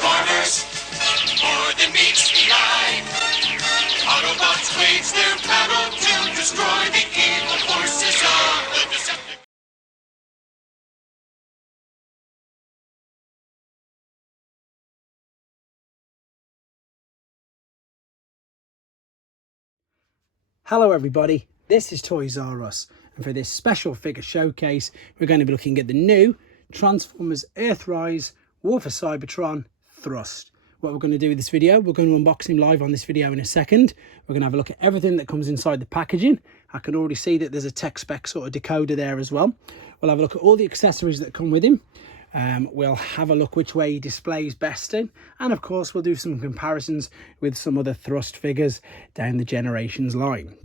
Transformers, more than meets the eye. Autobots wage their battle to destroy the evil forces of the Decepticons. Hello everybody, this is Toys R Us, and for this special figure showcase we're going to be looking at the new Transformers Earthrise War for Cybertron Thrust. What we're going to do with this video, we're going to unbox him live on this video in a second. We're going to have a look at everything that comes inside the packaging. I can already see that there's a tech spec sort of decoder there as well. We'll have a look at all the accessories that come with him. We'll have a look which way he displays best in, and of course we'll do some comparisons with some other Thrust figures down the Generations line.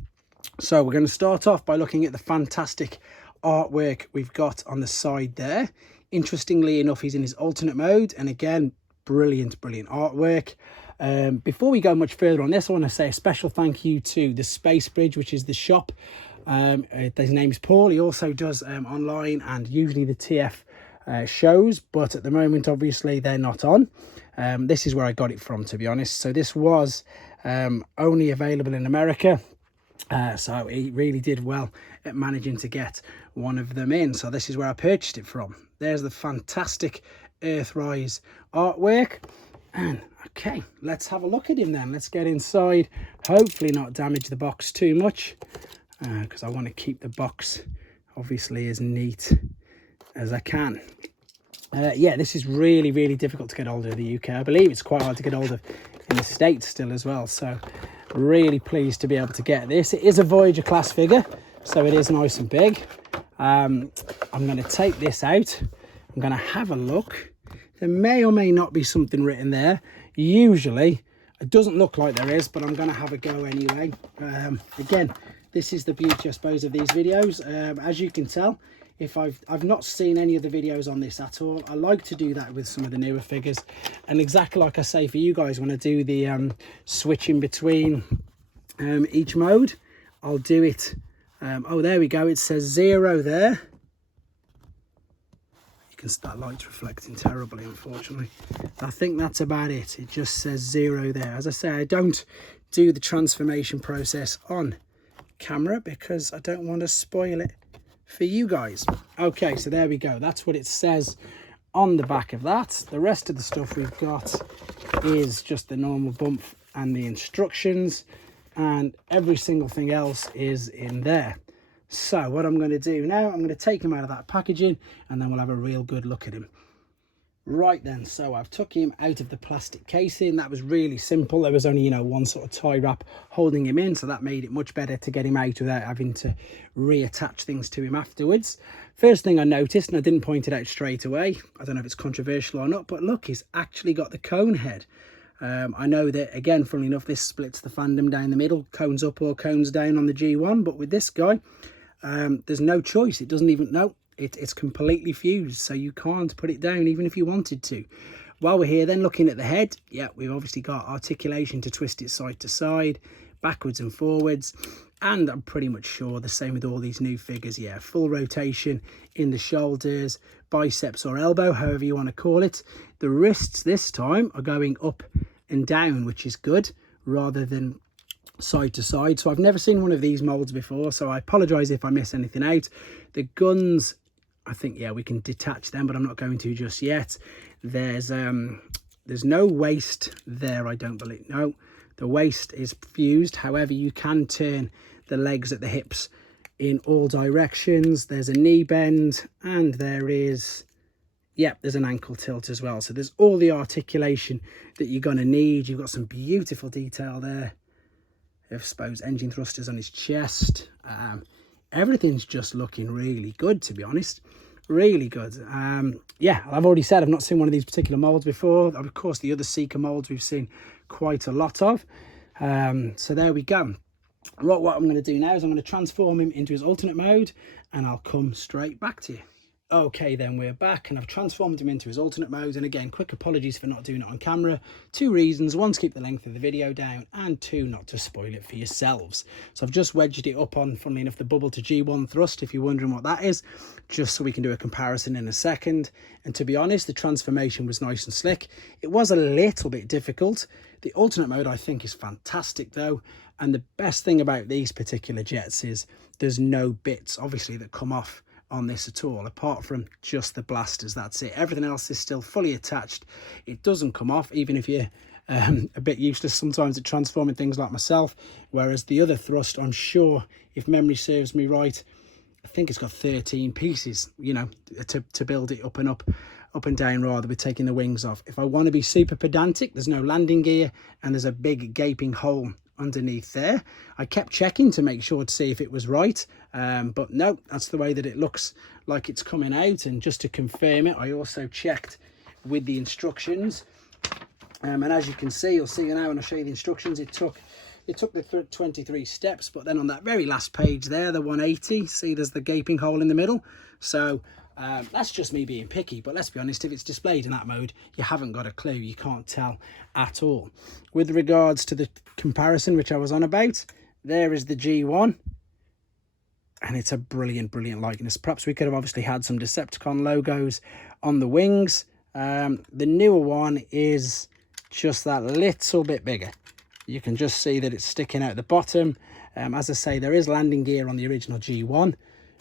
So we're going to start off by looking at the fantastic artwork we've got on the side there. Interestingly enough, he's in his alternate mode, and again, brilliant artwork. Before we go much further on this, I want to say a special thank you to the Space Bridge, which is the shop. His name's Paul. He also does online and usually the TF shows, but at the moment obviously they're not on. This is where I got it from, to be honest. So this was only available in America, so he really did well at managing to get one of them in. So this is where I purchased it from. There's the fantastic Earthrise artwork, and okay, let's have a look at him then. Let's get inside, hopefully not damage the box too much, because I want to keep the box obviously as neat as I can. Yeah, this is really difficult to get hold of in the UK. I believe it's quite hard to get hold of in the States still as well, so really pleased to be able to get this. It is a Voyager class figure, so it is nice and big. I'm going to take this out. I'm going to have a look. There may or may not be something written there. Usually it doesn't look like there is, but I'm going to have a go anyway. Again, this is the beauty, I suppose, of these videos. As you can tell, if I've not seen any of the videos on this at all, I like to do that with some of the newer figures. And exactly like I say for you guys, when I do the switching between each mode, I'll do it. Oh, there we go. It says 0 there. That light's reflecting terribly, unfortunately. I think that's about it. It just says 0 there. As I say, I don't do the transformation process on camera because I don't want to spoil it for you guys. Okay, so there we go. That's what it says on the back of that. The rest of the stuff we've got is just the normal bump and the instructions, and every single thing else is in there. So what I'm going to do now, I'm going to take him out of that packaging, and then we'll have a real good look at him. Right then, so I've took him out of the plastic casing. That was really simple. There was only, you know, one sort of tie wrap holding him in, so that made it much better to get him out without having to reattach things to him afterwards. First thing I noticed, and I didn't point it out straight away, I don't know if it's controversial or not, but look, he's actually got the cone head. I know that, again, funnily enough, this splits the fandom down the middle, cones up or cones down on the G1, but with this guy, there's no choice. It doesn't even know. It's completely fused, so you can't put it down even if you wanted to. While we're here then looking at the head, yeah, we've obviously got articulation to twist it side to side, backwards and forwards, and I'm pretty much sure the same with all these new figures. Yeah, full rotation in the shoulders, biceps or elbow, however you want to call it. The wrists this time are going up and down, which is good, rather than side to side. So I've never seen one of these molds before, so I apologize if I miss anything out. The guns, I think, yeah, we can detach them, but I'm not going to just yet. There's no waist there, I don't believe. No, the waist is fused. However, you can turn the legs at the hips in all directions. There's a knee bend, and there is, yep, there's an ankle tilt as well. So there's all the articulation that you're going to need. You've got some beautiful detail there. I suppose engine thrusters on his chest. Everything's just looking really good, to be honest. Really good. Yeah, I've already said I've not seen one of these particular molds before. Of course, the other Seeker molds we've seen quite a lot of. So there we go. Right, what I'm going to do now is I'm going to transform him into his alternate mode, and I'll come straight back to you. Okay, then we're back, and I've transformed him into his alternate mode. And again, quick apologies for not doing it on camera. 2 reasons: 1, to keep the length of the video down, and 2, not to spoil it for yourselves. So I've just wedged it up on, funnily enough, the bubble to G1 thrust, if you're wondering what that is, just so we can do a comparison in a second. And to be honest, the transformation was nice and slick. It was a little bit difficult. The alternate mode I think is fantastic though, and the best thing about these particular jets is there's no bits obviously that come off on this at all, apart from just the blasters. That's it. Everything else is still fully attached. It doesn't come off, even if you're a bit useless sometimes at transforming things like myself. Whereas the other thrust, I'm sure, if memory serves me right, I think it's got 13 pieces, you know, to build it up and down, rather, with taking the wings off. If I want to be super pedantic, there's no landing gear, and there's a big gaping hole underneath there. I kept checking to make sure to see if it was right, but no, that's the way that it looks like it's coming out. And just to confirm it, I also checked with the instructions, and as you can see, you'll see now when I show you the instructions, it took the 23 steps, but then on that very last page there, the 180, see there's the gaping hole in the middle. So that's just me being picky, but let's be honest, if it's displayed in that mode, you haven't got a clue. You can't tell at all. With regards to the comparison which I was on about, there is the G1, and it's a brilliant likeness. Perhaps we could have obviously had some Decepticon logos on the wings. The newer one is just that little bit bigger. You can just see that it's sticking out the bottom. As I say, there is landing gear on the original G1,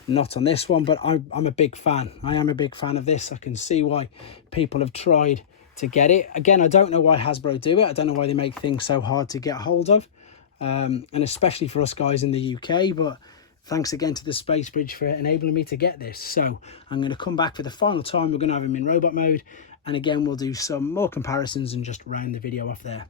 not on this one, but I'm a big fan. I am a big fan of this. I can see why people have tried to get it. Again, I don't know why Hasbro do it. I don't know why they make things so hard to get hold of, and especially for us guys in the UK, but thanks again to the Space Bridge for enabling me to get this. So I'm going to come back for the final time. We're going to have him in robot mode, and again we'll do some more comparisons and just round the video off there.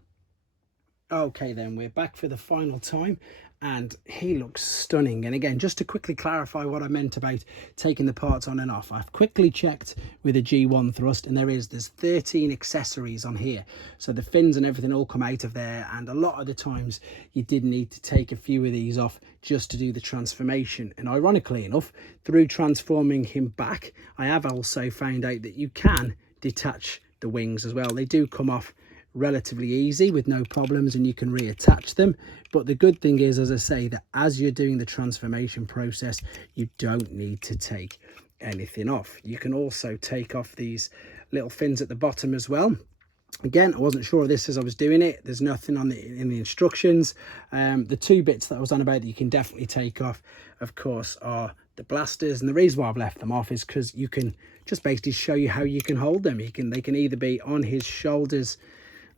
Okay, then we're back for the final time, and he looks stunning. And again, just to quickly clarify what I meant about taking the parts on and off, I've quickly checked with a G1 thrust, and there's 13 accessories on here. So the fins and everything all come out of there, and a lot of the times you did need to take a few of these off just to do the transformation. And ironically enough, through transforming him back, I have also found out that you can detach the wings as well. They do come off relatively easy with no problems, and you can reattach them. But the good thing is, as I say, that as you're doing the transformation process, you don't need to take anything off. You can also take off these little fins at the bottom as well. Again, I wasn't sure of this as I was doing it. There's nothing on in the instructions. The 2 bits that I was on about that you can definitely take off, of course, are the blasters. And the reason why I've left them off is because you can just basically show you how you can hold them. They can either be on his shoulders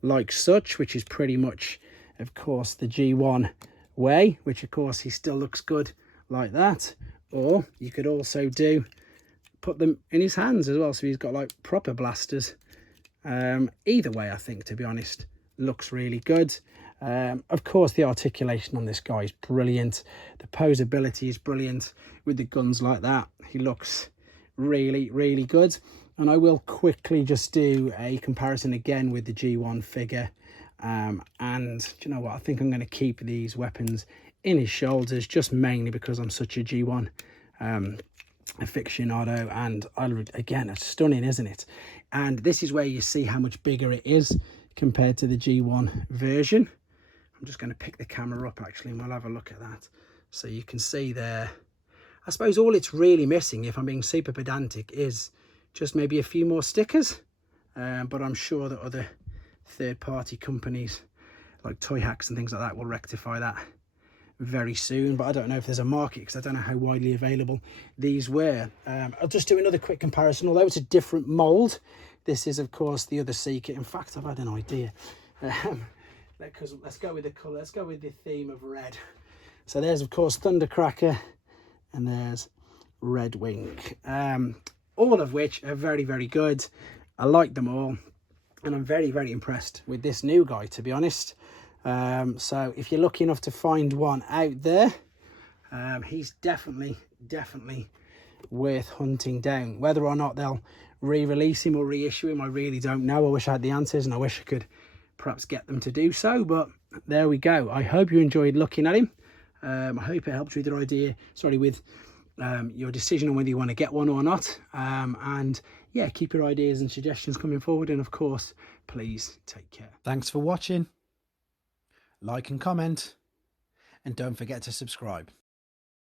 like such, which is pretty much, of course, the G1 way, which of course he still looks good like that. Or you could also put them in his hands as well, so he's got like proper blasters. Either way, I think, to be honest, looks really good. Of course, the articulation on this guy is brilliant. The posability is brilliant with the guns like that. He looks really good. And I will quickly just do a comparison again with the G1 figure. And do you know what? I think I'm going to keep these weapons in his shoulders, just mainly because I'm such a G1 aficionado. And again, it's stunning, isn't it? And this is where you see how much bigger it is compared to the G1 version. I'm just going to pick the camera up actually, and we'll have a look at that. So you can see there, I suppose all it's really missing, if I'm being super pedantic, is just maybe a few more stickers, but I'm sure that other third-party companies like Toy Hacks and things like that will rectify that very soon. But I don't know if there's a market, because I don't know how widely available these were. I'll just do another quick comparison. Although it's a different mold, this is of course the other Seeker. In fact, I've had an idea, because let's go with the colour. Let's go with the theme of red. So there's of course Thundercracker, and there's Red Wing. All of which are very good. I like them all, and I'm very impressed with this new guy, to be honest. So if you're lucky enough to find one out there, he's definitely worth hunting down. Whether or not they'll re-release him or reissue him, I really don't know. I wish I had the answers, and I wish I could perhaps get them to do so, but there we go. I hope you enjoyed looking at him. I hope it helped you with your idea, with your decision on whether you want to get one or not. And yeah, keep your ideas and suggestions coming forward, and of course, please take care. Thanks for watching. Like and comment, and don't forget to subscribe.